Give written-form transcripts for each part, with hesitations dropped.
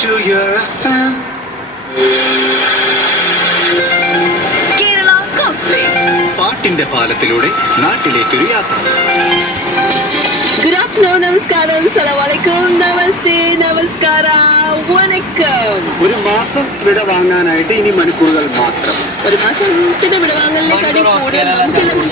to your FM. Kerala Cosplay. പാട്ടിന്റെ പാലത്തിലൂടെ നാട്ടിലേക്കൊരു യാത്ര. Good afternoon, namaskaram, assalamualaikum, namaste, namaskara, vanakkam. ഒരു മാസം വിട വാങ്ങാനായിട്ട് ഇനി മണിക്കൂറുകൾ മാത്രം. ഒരു മാസത്തിന്റെ വിടവാങ്ങലിനെക്കാട്ടി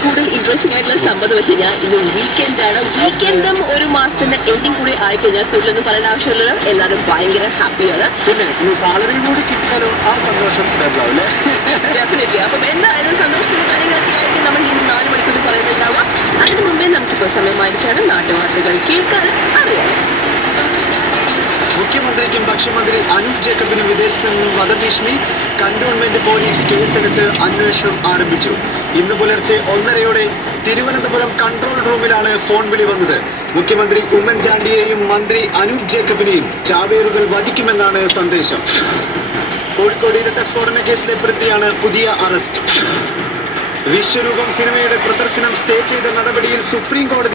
കൂടുതൽ ഇൻട്രസ്റ്റിംഗ് ആയിട്ടുള്ള സംഭവം വെച്ച് കഴിഞ്ഞാൽ ഇന്ന് വീക്കെൻഡ് ആണ്. വീക്കെൻഡും ഒരു മാസത്തിന്റെ എൻഡിങ് കൂടി ആയിക്കഴിഞ്ഞാൽ കൂടുതലൊന്നും പറയേണ്ട ആവശ്യമില്ലല്ലോ. എല്ലാവരും ഭയങ്കര ഹാപ്പിയാണ്. പിന്നെ ഇനി സാലറി കൂടി കിട്ടിയാലോ ആ സന്തോഷം ഡെവലപ്പ്ല്ലേ? ഡെഫിനറ്റ്ലി. അപ്പം എന്തായാലും സന്തോഷത്തിന്റെ കാര്യങ്ങളൊക്കെ ആയിരിക്കും നമ്മൾ ഇന്ന് 4 മണിക്കൂർ പറയുന്നുണ്ടാവുക. അതിനു മുമ്പേ നമുക്കിപ്പോൾ സമയമായിരിക്കാണ് നാട്ടുവാർത്തകൾ കേൾക്കാൻ അറിയാം. മുഖ്യമന്ത്രിക്കും ഭക്ഷ്യമന്ത്രി അനൂപ് ജേക്കബിനും വിദേശത്ത് നിന്നും വധഭീഷണി. കന്റോൺമെന്റ് പോലീസ് കേസെടുത്ത് അന്വേഷണം ആരംഭിച്ചു. ഇന്ന് പുലർച്ചെ 1:30 തിരുവനന്തപുരം കൺട്രോൾ റൂമിലാണ് ഫോൺ വിളി വന്നത്. മുഖ്യമന്ത്രി ഉമ്മൻചാണ്ടിയെയും മന്ത്രി അനൂപ് ജേക്കബിനെയും ചാവേറുകൾ വധിക്കുമെന്നാണ് സന്ദേശം. കോഴിക്കോട് ഇരട്ട സ്ഫോടന കേസിലെ പ്രതിയാണ് പുതിയ അറസ്റ്റ്. വിശ്വരൂപം സിനിമയുടെ പ്രദർശനം സ്റ്റേ ചെയ്ത നടപടിയിൽ സുപ്രീം കോടതി